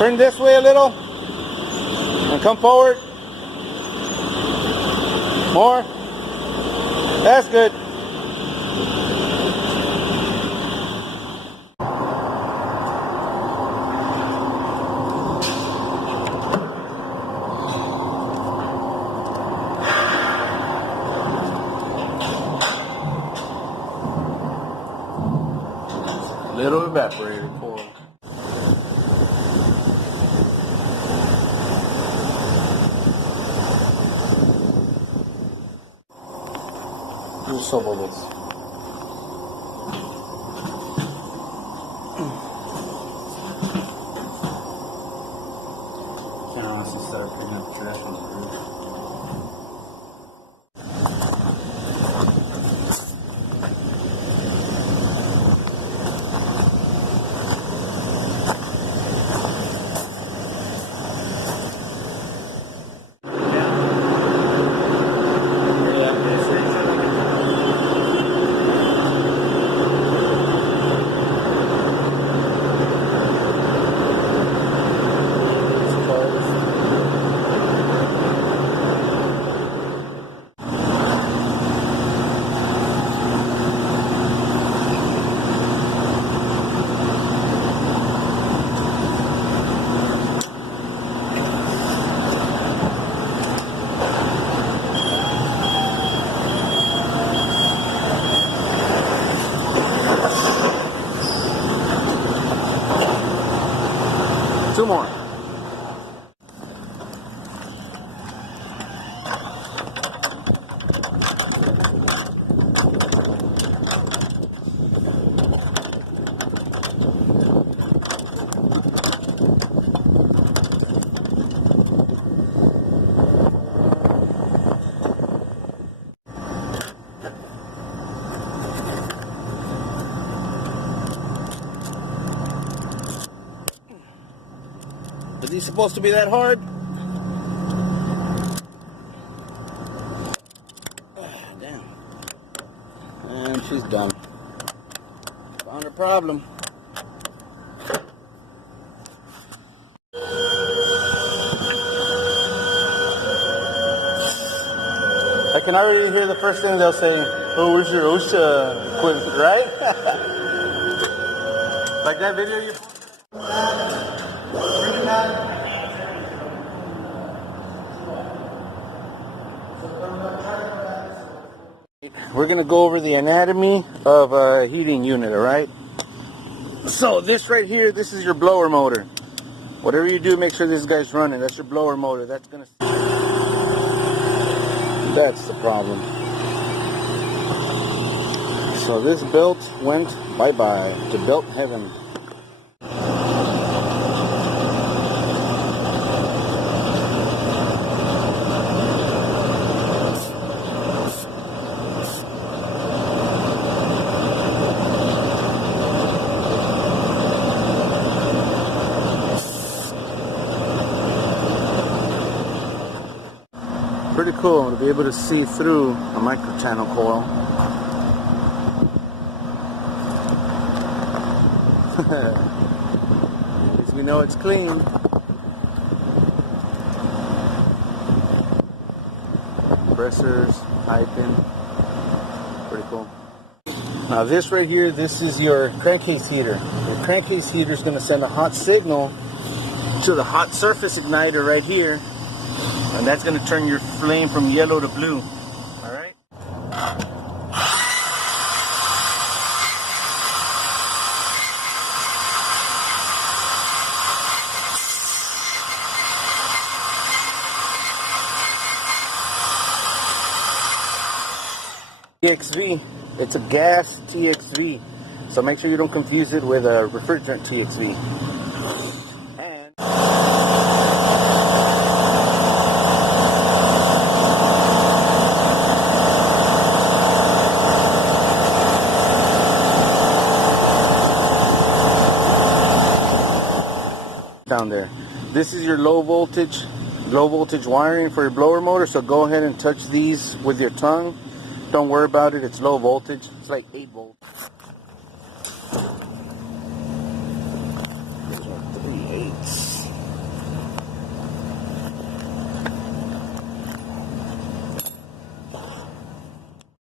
Turn this way a little and come forward. More. That's good. Little evaporator coil. Little soap bubbles. Now let's start putting up trash on the roof. Two more. Is he supposed to be that hard? Damn. And she's done. Found her problem. I can already hear the first thing they'll say, oh, where's your OSHA equipment, right? Like that video you posted? We're going to go over the anatomy of a heating unit, alright? So this right here, this is your blower motor. Whatever you do, make sure this guy's running. That's your blower motor. That's the problem. So this belt went bye-bye to belt heaven. Pretty cool to be able to see through a microchannel coil. At least we know it's clean. Compressors, piping, pretty cool. Now this right here, this is your crankcase heater. Your crankcase heater is going to send a hot signal to the hot surface igniter right here. And that's going to turn your flame from yellow to blue. Alright? TXV. It's a gas TXV. So make sure you don't confuse it with a refrigerant TXV. Down there. This is your low voltage wiring for your blower motor, so go ahead and touch these with your tongue. Don't worry about it, it's low voltage. It's like 8 volts.